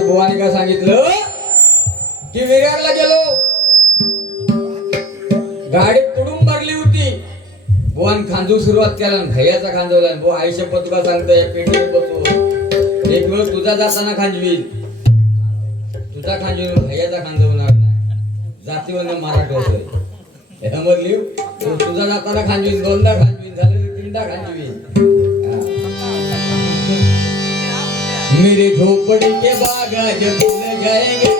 बुवाने काय सांगितलं की विरारला गेलो, गाडी तुडून भरली होती. बुवान खांजू सुरुवात केला, भैयाचा खांजवला. बुवा आयुष्य तुला सांगतोय पेटी बसू, एक वेळ तुझा जाताना खांजवील, तुझा खांजवील भैयाचा खांजवणार नाही. जातीवर मराठी होतोय यामधली तुझा जाताना खांजवील, दोनदा खांजवील झालं, तीनदा खांजवील. मेरे झोपड़ी के बाग जब भूल जाएंगे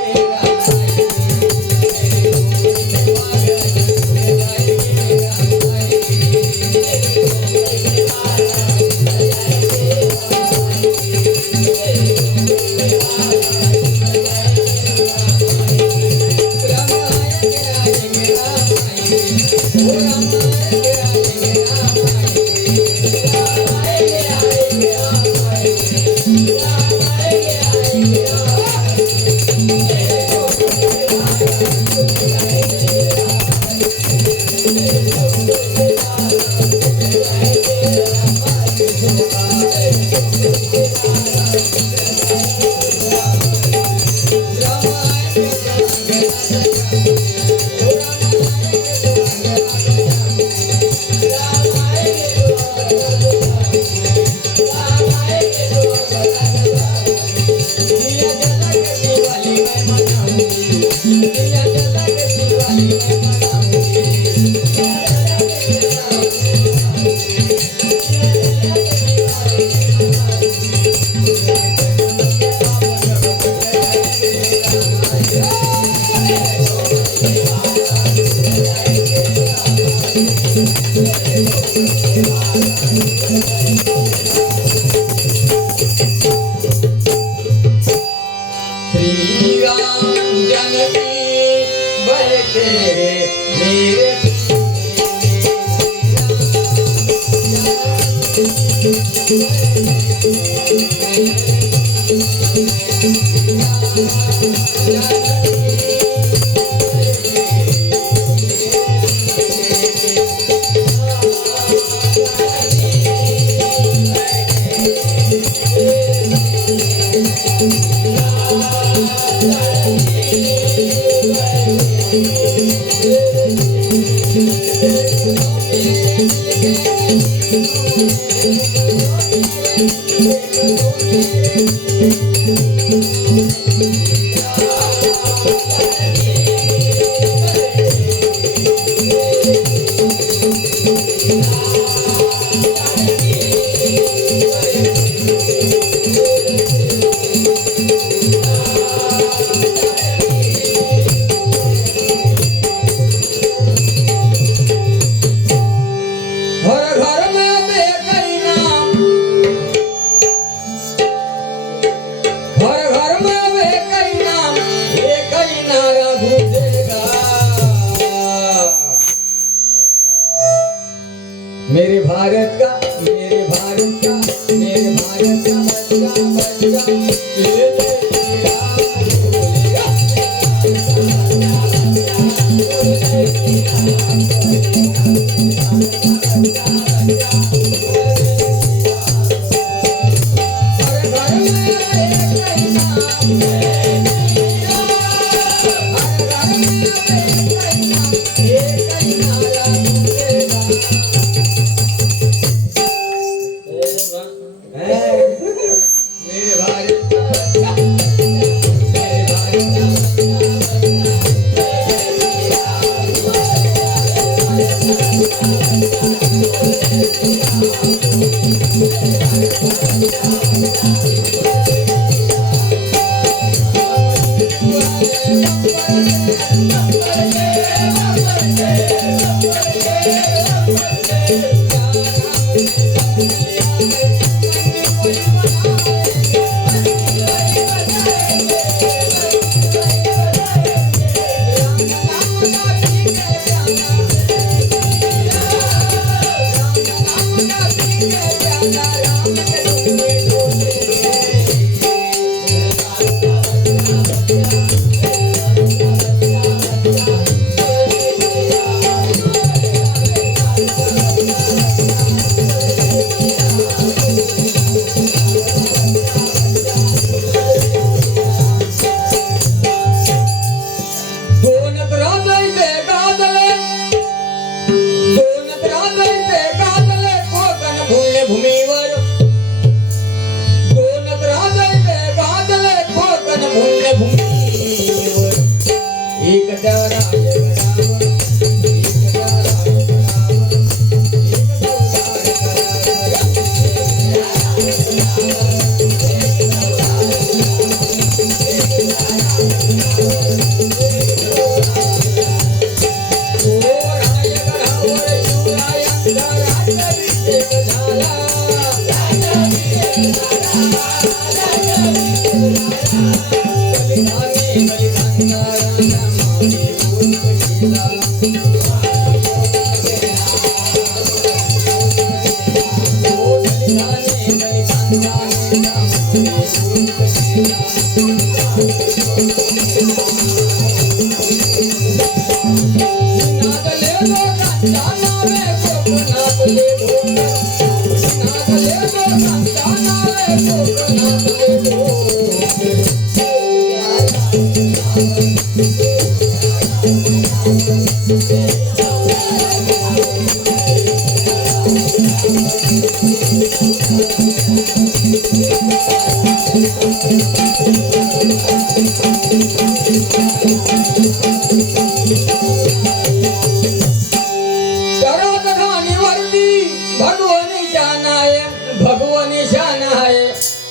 भगवानी शान आहे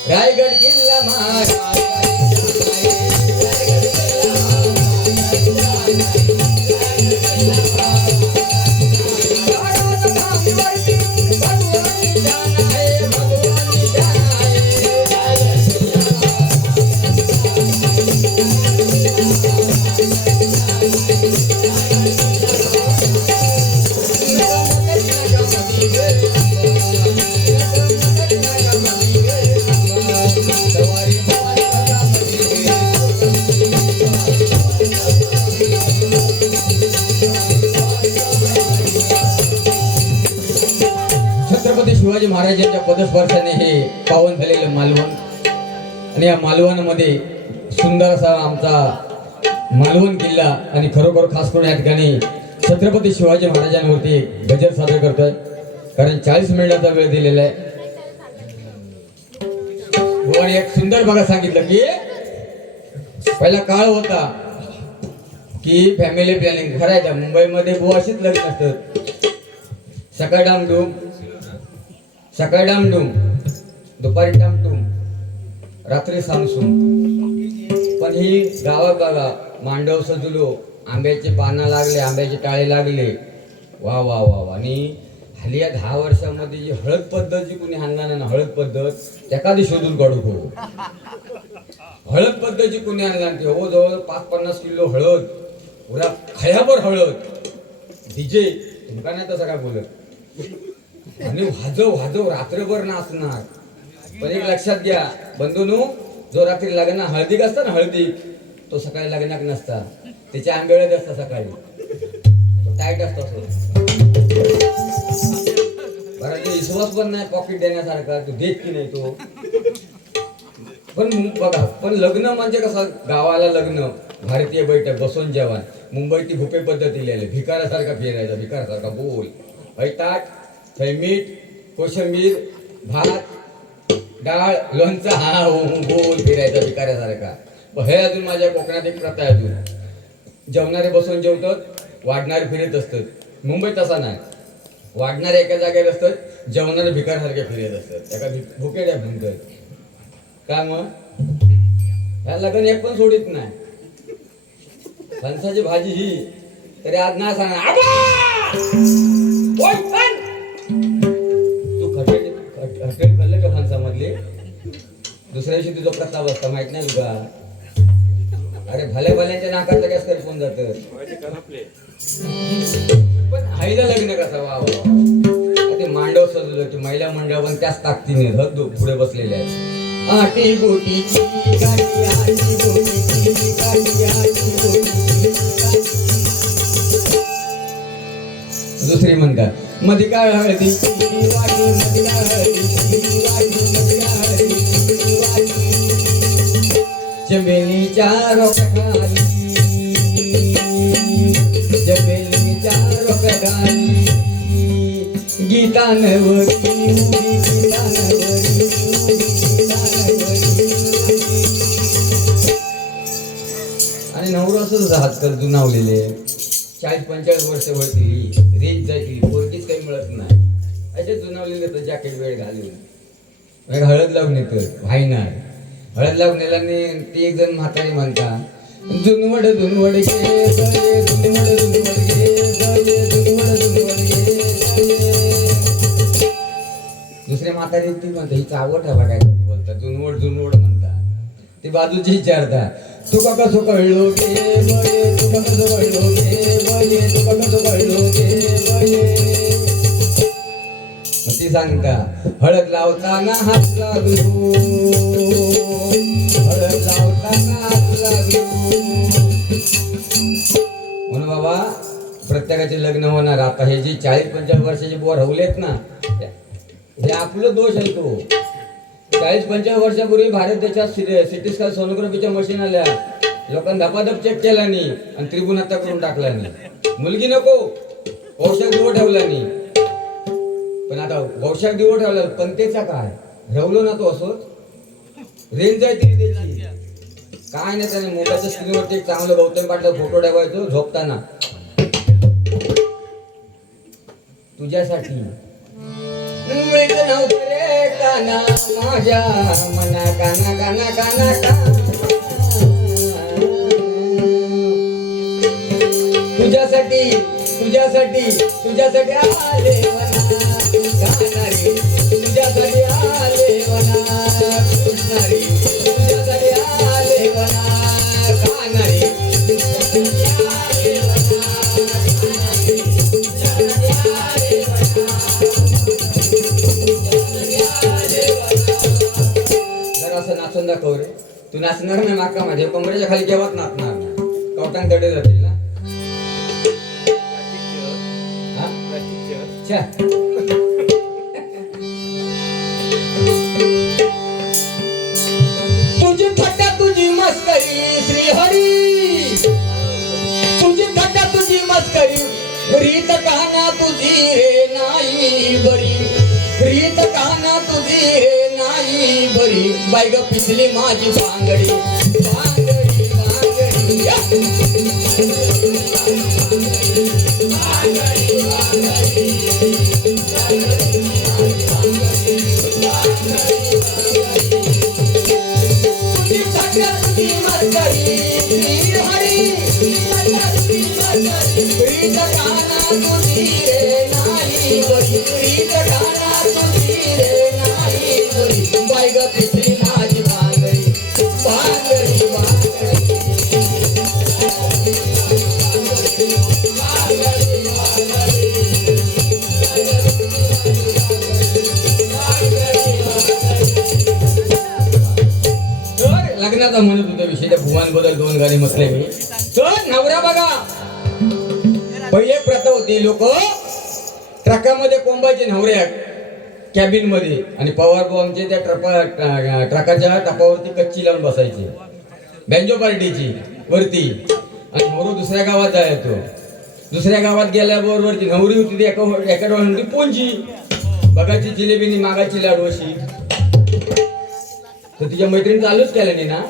रायगड किल्ला महाराज शिवाजी महाराजांच्या पदस्पर्शाने हे पावन झालेलं मालवण आणि या मालवणमध्ये सुंदर असा आमचा मालवण किल्ला आणि खरोखर खास करून या ठिकाणी छत्रपती शिवाजी महाराजांवरती गजर सादर करतोय कारण 40 मिनिटाचा वेळ दिलेला आहे. आणि एक सुंदर बघा सांगितलं की पहिला काळ होता की फॅमिली प्लॅनिंग करायचं. मुंबईमध्ये बुवाशीच लग्न असतं. सकाळी डामडूम दुपारी टामटूम रात्री सामसूम. पण ही गावा मांडव सजलो आंब्याचे पानं लागले आंब्याचे टाळे लागले वा वा वा वा. आणि हल्ली या 10 वर्षामध्ये जी हळद पद्धत जी कुणी आणणार ना हळद पद्धत त्या कधी शोधून काढू हो. हळद पद्धत जी कुणी आणला हो जवळ 5-50 किलो हळद पुरा खयाभर हळद डीजे तुमका नाही तसं काय बोलत आणि वाजव रात्रभर नाचणार. पण एक लक्षात घ्या बंधूंनो जो रात्री लग्न हळदीक असता ना हळदीक तो सकाळी लग्नाक नसता त्याचे आंबेळत असता सकाळी टाईट असतो बरं. ते विश्वास पण नाही पॉकेट देण्यासारखा तू देत की नाही तो. पण बघा पण लग्न म्हणजे कसं गावाला लग्न भारतीय बैठक बसून जेवण मुंबईची भुपे पद्धती लिहिले भिकारासारखा फिरायचा भिकारासारखा बोल ऐताट थंय मीठ कोशिंबीर भात डाळ लोणचा हा गोल फिरायचा भिकाऱ्यासारखा. हे अजून माझ्या कोकणात एक प्रथा आहे अजून जेवणारे बसून जेवतात वाढणारे फिरत असतात. मुंबईत तसा नाही वाढणारे एका जागेवर असतात जेवणारे भिकाऱ्यासारखे फिरत असतात एका भुकेड्या म्हणतात. का मग ह्या लग्न एक पण सोडित नाही फणसाची भाजी ही तरी आज ना सांगा आबा! ओय, पण! तू खटखट खाल्लं का फणसामधले दुसऱ्या दिवशी तुझा प्रताप असता माहित नाही तुका अरे भल्या भल्यांच्या नाकात लगेच करपून जात पण आईला लग्न कसा वा ते मांडव सजलं की महिला मंडळ पण त्याच ताकदीने हद्द पुढे बसलेले आहेत आटी गोटीची गाठी आटी गोटीची गाठी आटी गोटीची दुसरी म्हणतात मध्ये काय हळदीची वाटी मध्ये काय हळदीची वाटी मध्ये काय हळदीची वाटी चमेलीच्या रोखाली चमेलीच्या रोखाली गीतानवरी गीतानवरी आणि नवरा असंच हातकर जुनावलेले 40-45 वर्ष होती रेंज जायची पोरकीच काही मिळत नाही असे जुनावलेले तर जॅकेट वेळ घालून हळद लावून येतं भाईनार हळद लावून नेला ती एक जण म्हातारी म्हणता जुनवड जुनवड गे जये जुनवड जुनवड गे जये जुनवड जुनवड गे दुसऱ्या म्हातारी ती म्हणता ही चावट हवा काय बोलता जुनवड जुनवड म्हणता ती बाजूची विचारता तुका कसं कळलो गे बये तुका कसं कळलो गे बये तुका कसं कळलो गे बये ती सांगता हळद लावताना हात लागलो हळद लावताना हात लागलो म्हणून बाबा प्रत्येकाचे लग्न होणार आता हे जे 40-45 वर्षाचे बोर हवलेत ना हे आपलं दोष आहे तो 40-45 वर्षापूर्वी भारत देशात सिटी स्कॅन सोनोग्राफीच्या मशीन आल्या लोकांनी धपाधप चेक केला नाही आणि त्रिगुणात्ता करून टाकला नाही मुलगी नको औषध दिवो ठेवला नाही पण आता वौशाख दिवो ठेवला पंतेचा काय रवलो ना तो असोच रेंज आहे ती त्याची काय नाही त्याने मोबाईलच्या स्क्रीनवरती एक चांगलं गौतम पाटला फोटो ठेवायचो झोपताना तुझ्यासाठी रे काना माझ्या मना काना काना काना का तुझ्यासाठी तुझ्यासाठी तुझ्यासाठी आले गाणारे तुझ्यासाठी आले वना कृष्णारे तुझ्यासाठी आले वना गाणारे जरा असं नाचून दाखव रे तू नाचणार नाही माका माझ्या कमरेच्या खाली केव्हाच नाचणार नाही कवटांग तडे जातील ना तुझी थट्टा तुझी मस्करी श्री हरी तुझी थट्टा तुझी मस्करी रीत काना तुझी रे नाही बरी रीत काना तुझी रे नाही बरी बाई ग पिसली माझी बांगडी बांगडी बांगडी लग्नाचा म्हणत होता विषय त्या भुवांबद्दल 2 गाणी म्हटले मी तर नवरा बघा पहिले प्रथा होती लोक ट्रकामध्ये कोंबायचे नवऱ्या कॅबिन मध्ये आणि पवार बॉम्बचे त्या ट्रकाच्या टपावरती कच्ची लावून बसायचे बँजो पार्टीची वरती आणि नवरो दुसऱ्या गावात जायचो दुसऱ्या गावात गेल्याबरोबर ती नवरी होती एका डोळ्यामध्ये पोंजी बघाची जिलेबीनी मागाची लाडू अशी तर तिच्या मैत्रिणी चालूच केलं नाही ना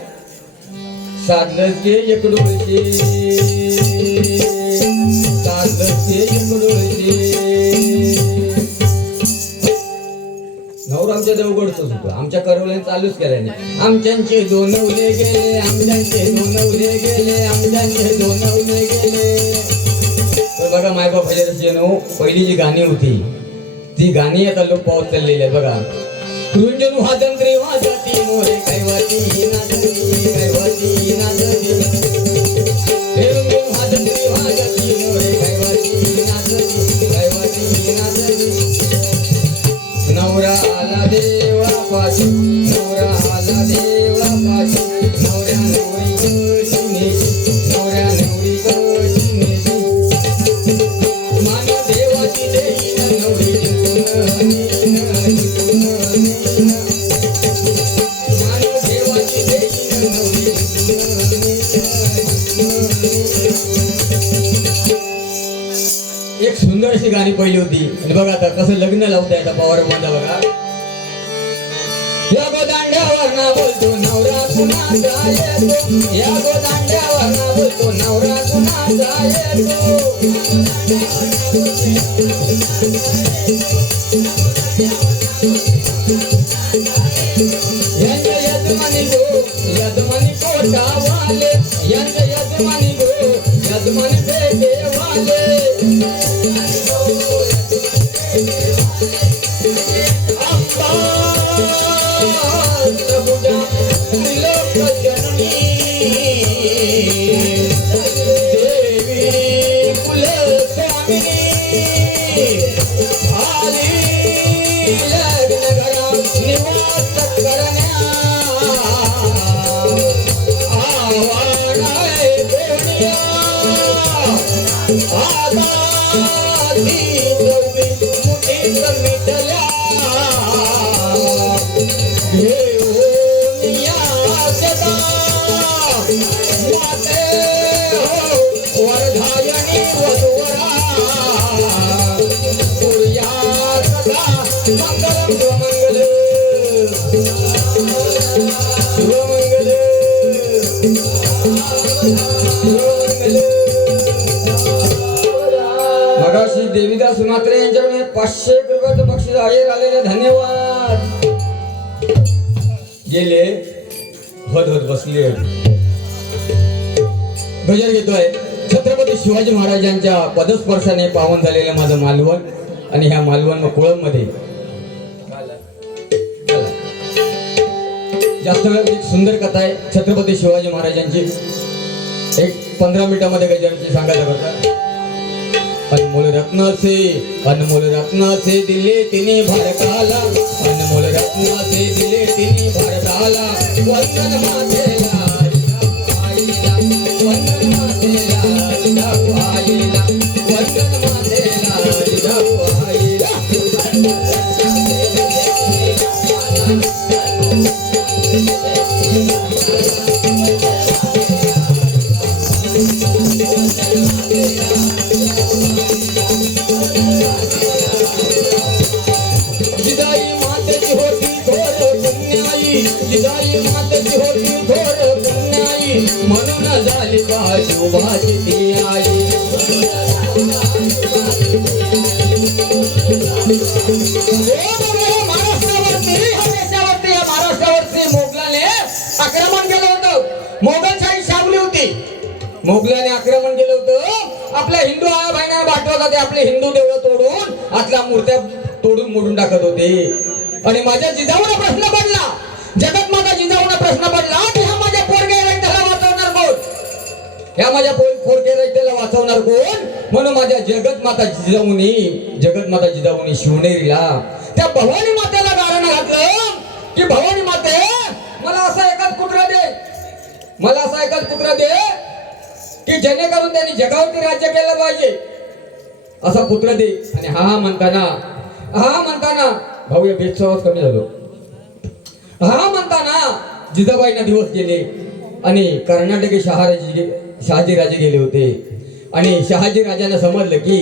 साधलंच एक डोळशे साधलंच एक डोळशे नवरा आमच्या उघडतोस तू. आमच्या करवल्याने चालूच केल्याने आमच्यांचे दोनवले गेले, आमच्यांचे दोनवले गेले, आमच्यांचे दोनवले गेले. तर बघा मायबापाच्या रचनेनो पहिली जी गाणी होती ती गाणी आता लोक पावत चाललेली आहेत बघा. रुंजनु हादंत्री वाजती मोरे कैवाती नाचती कैवाती नाचती. हे रुंजनु हादंत्री वाजती मोरे कैवाती नाचती कैवाती नाचती. नवरा आला देवळापाशी, नवरा आला देवळापाशी, नवऱ्या नवरी कशी नेशी, नवऱ्या नवरी कशी नेशी. मान देवाची देईन नवरी जिंकून नेईन, जिंकून नेईन. मान देवाची देईन नवरी जिंकून नेईन, एक सुंदर अशी गाणी पहिली होती. आणि बघा आता कसं लग्न लावताय आता पवार मध्ये बघा. या गोदांड्यावर ना बोलतो नवरा कुणाचा येतो, या गोदांड्यावर ना बोलतो नवरा कुणाचा येतो. यांच्या यजमानी गो यजमानी कोटावाले, यांच्या यजमानी गो यजमानी पेटेवाले. मगाशी देवीदास मात्रे यांच्याकडे 500 रुपयाचं बक्षीस आहे आलेले. धन्यवाद. गेले हद हद बसले. भजन घेतोय छत्रपती शिवाजी महाराजांच्या पदस्पर्शाने पावन झालेलं माझं मालवण. आणि ह्या मालवण कोळम मध्ये जास्त वेळ एक सुंदर कथा आहे छत्रपती शिवाजी महाराजांची. एक 15 मिनिटामध्ये गजराची सांगायचं बघा. अनमोल रत्न से दिले तिने भारताला, अनमोल रत्न से दिले तिने भारताला. वंदन मातेला आईला, वंदन मातेला आईला, वंदन मातेला आईला. जिजाई मातेची होती थोर पुण्याई, जिजाई मातेची होती थोर पुण्याई. म्हणून झाली का शोभाची ती आई. महाराष्ट्रावरती मोगलाने आक्रमण केलं होतं. मोगलशाही शाबली होती. मोगलाने आक्रमण केलं होतं. आपल्या हिंदू आया बहिणा पाठवत होते. आपले हिंदू देव तोडून आतल्या मूर्त्या तोडून मोडून टाकत होते. आणि माझ्या जिजाऊला प्रश्न पडला, जगत माता जिजाऊला प्रश्न पडला की ह्या माझ्या पोरगे रक्ताला वाचवणार कोण, ह्या माझ्या पोरगे रक्ताला वाचवणार कोण. म्हणून माझ्या जगत माता जिजाऊनी शिवनेरीला त्या भवानी मातेला गाणं घातलं की भवानी माते मला असा एकाच पुत्र दे, मला असा एकाच पुत्र दे की जेणेकरून त्यांनी जगावरती राज्य केलं पाहिजे, असा पुत्र दे. आणि हा म्हणताना भाऊ या बेचचा आवाज कमी झालो. हा म्हणताना जिजाबाईंना दिवस गेले आणि कर्नाटकी शहाजी राजे गेले होते. आणि शहाजी राजांना समजलं की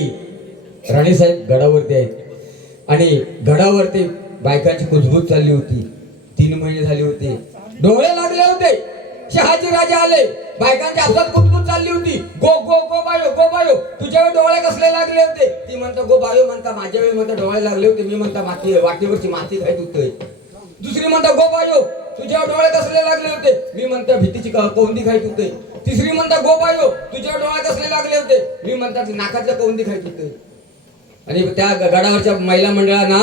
राणीसाहेब गडावरती आहेत आणि गडावरती बायकांची कुजबूज चालली होती. 3 महिने झाले होते, डोळे लागले होते. शहाजी राजे आले, बायकांच्या हातात कुजबूज चालली होती. गो गो गो बायो, गो बायो, तुझ्या वेळी डोळे कसले लागले होते. ती म्हणता गो बायो म्हणता, माझ्या वेळी म्हणता डोळे लागले होते. मी म्हणता माती वाटीवरची माती खायत होतोय. दुसरी म्हणता गोपायो तुझ्या डोळे कसले लागले होते, मी म्हणता भीतीची कौंदी खायत होते. तिसरी म्हणता गोपायो तुझ्या डोळे कसले लागले होते, मी म्हणता नाकातल्या कौंदी खायत होते. आणि त्या गडावरच्या महिला मंडळांना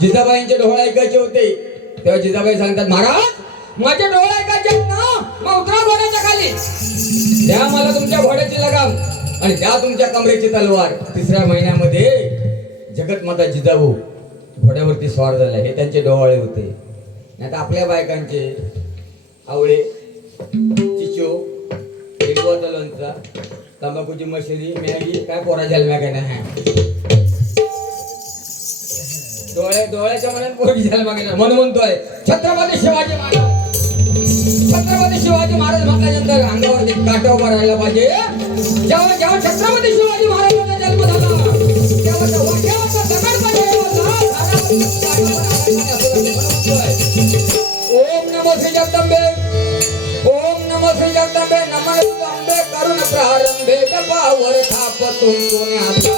जिजाबाईंचे डोळे ऐकायचे होते. तेव्हा जिजाबाई सांगतात, महाराज माझे डोळे ऐकायचे ना, मग उतरा घोड्याच्या खाली, द्या मला तुमच्या घोड्याची लगाम आणि द्या तुमच्या कमरेची तलवार. तिसऱ्या महिन्यामध्ये जगतमाता जिजाऊ घोड्यावरती स्वार झाल्या. हे त्यांचे डोळे होते. नाही तर आपल्या बायकांचे आवळे, चिचो, हिरवा लोणचा, तंबाखूची मशिरी, मॅगी, काय पोरा जन्म्या काय नाही. डोळ्याच्या मनात पोरगी जन्मा काय म्हणून म्हणतोय छत्रपती शिवाजी महाराज. छत्रपती शिवाजी महाराज म्हटल्यानंतर अंगावरती काटा उभा राहायला पाहिजे. जेव्हा जेव्हा छत्रपती शिवाजी महाराजांचा जन्म झाला तेव्हा वाट्यावरचा दगड ओम नमो श्री जगदंबे, ओम नमो श्री जगदंबे, नमः अंबे करुण प्रारंभे जपावर थापतून कोण्याचा.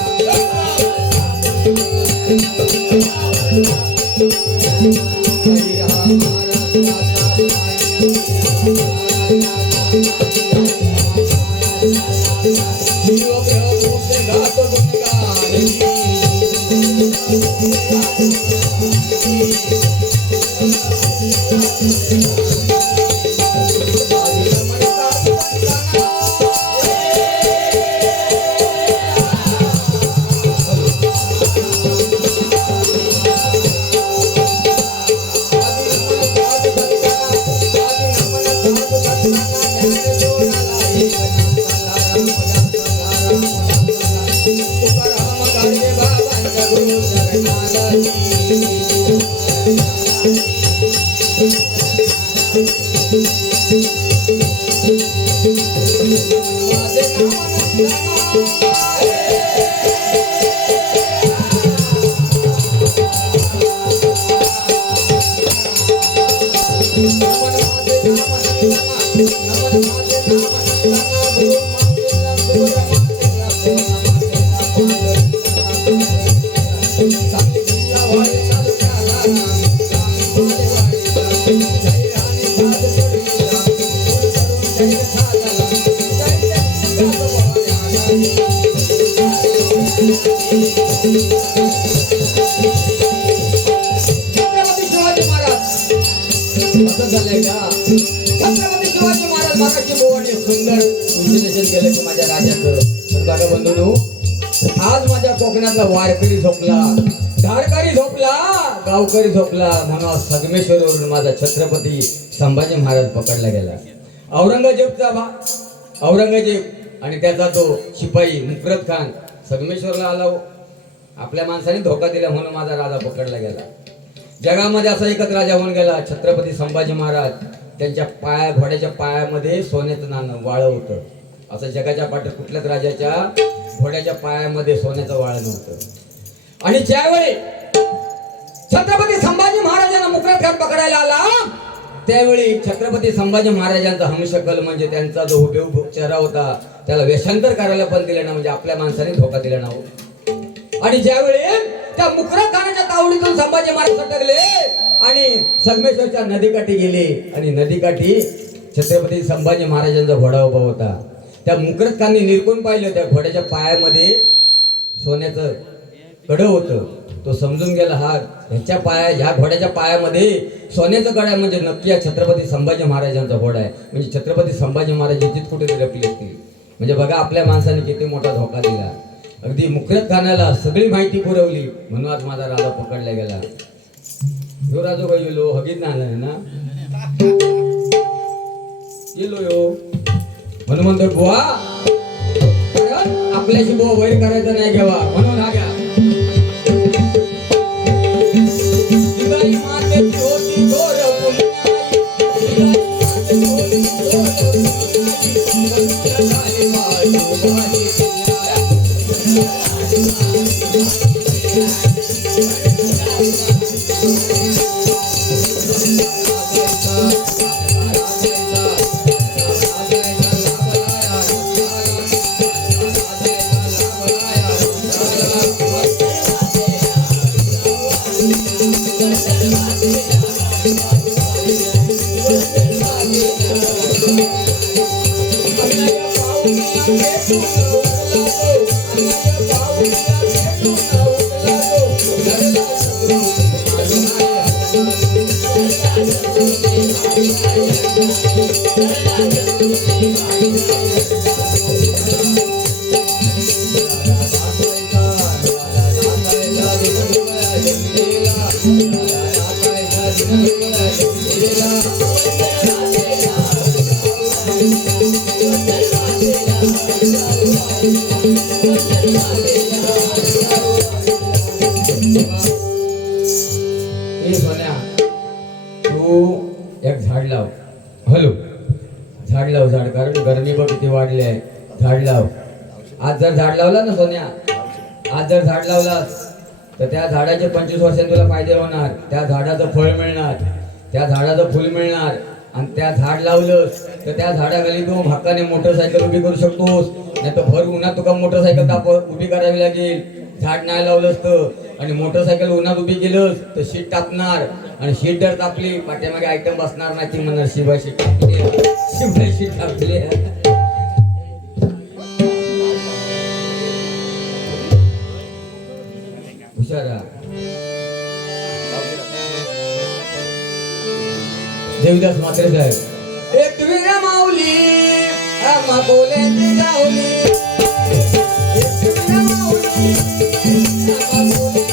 छत्रपती शिवाजी महाराज मागाची बोवाने सुंदर विश्लेषण केलं की माझ्या राजाचं. तर बघा बंधूंनो, आज माझ्या कोकणातला वारकरी झोपला, धारकरी झोपला, गावकरी झोपला, म्हणून संगमेश्वरवरून माझा छत्रपती संभाजी महाराज पकडला गेला. औरंगजेब आणि त्याचा तो शिपाई मुकरद खान संगमेश्वरला आला. आपल्या माणसाने धोका दिला म्हणून माझा राजा पकडला गेला. जगामध्ये असा एकच राजा होऊन गेला, छत्रपती संभाजी महाराज. त्यांच्या घोड्याच्या पायामध्ये सोन्याचं नाणं वाळ होतं. असं जगाच्या पाठीत कुठल्याच राजाच्या घोड्याच्या पायामध्ये सोन्याचं वाळ नव्हतं. आणि ज्यावेळी छत्रपती संभाजी महाराजांना मुकरद खान पकडायला आला त्यावेळी छत्रपती संभाजी महाराजांचा हमशकल म्हणजे त्यांचा जो हुबेहूब चेहरा होता त्याला वेषांतर करायला पण दिलं ना, म्हणजे आपल्या माणसाने धोका दिला ना. आणि ज्यावेळी त्या मुकरद खानाच्या तावडीतून संभाजी महाराज सटकले आणि संगमेश्वरच्या नदीकाठी गेले आणि नदीकाठी छत्रपती संभाजी महाराजांचा घोडा उभा होता. त्या मुकरद खानने निरखून पाहिलं, त्या घोड्याच्या पायामध्ये सोन्याचं कडं होतं. तो समजून गेला, ह्या घोड्याच्या पायामध्ये सोन्याचं कडं आहे म्हणजे नक्की या छत्रपती संभाजी महाराजांचा घोडा आहे. म्हणजे छत्रपती संभाजी महाराज इजित कुठेतरी लपले असतील. म्हणजे बघा आपल्या माणसाने किती मोठा धोका दिला. अगदी मुकरद खानाला सगळी माहिती पुरवली म्हणून आज माझा राजा पकडला गेला. यो राजो काय गेलो हगीत ना गेलो यो म्हणून म्हणतो बुवा आपल्याशी बुवा वैर करायचं नाही घ्यावा म्हणून हा घ्या. सोन्या तू एक झाड लाव. हॅलो, झाड लाव. झाड, कारण गरमी बघ किती वाढली आहे. झाड लाव. आज जर झाड लावला ना सोन्या, आज जर झाड लावलास तर त्या झाडाचे 25 वर्षांनी तुला फायदे होणार. त्या झाडाचं फळ मिळणार, त्या झाडाचं फुल मिळणार. आणि त्या झाड लावलंस तर त्या झाडाखाली तू हक्काने मोटरसायकल उभी करू शकतोस. नाही तर भर उन्हात तुका मोटरसायकल उभी करावी लागेल. झाड नाही लावलंस तर, आणि मोटरसायकल उन्हात उभी केलंस तर शीट तापणार. आणि शीट जर तापली पाठीमागे आयटम बसणार नाही. ती म्हणणार शिवाय शीट तापली, शिवाय शीट तापली. हुशारा देवदास म्हात्रे साहेब. एक वीर माऊली आम्हा बोलेंची गावली. एक वीर माऊली आम्हा बोलेंची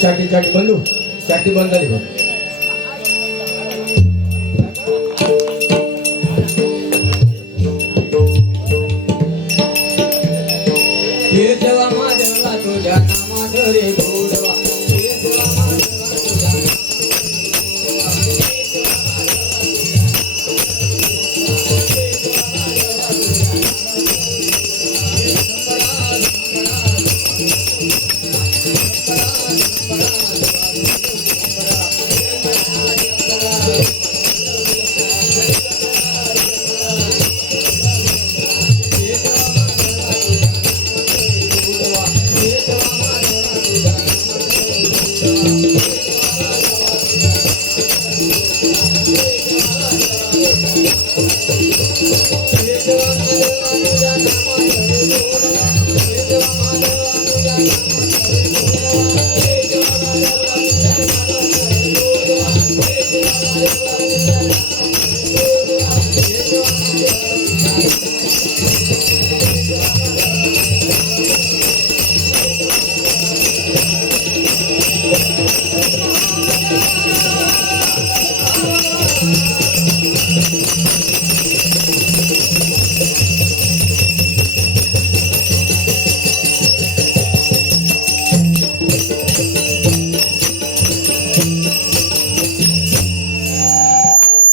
चाटी चाटी बंधू चाटी बंद झाली बघ. केशवा माधवा तुझ्या नामात रे गोडवा केशवा माधवा तुझ्या केशवा माधवा तुझ्या नामात रे गोडवा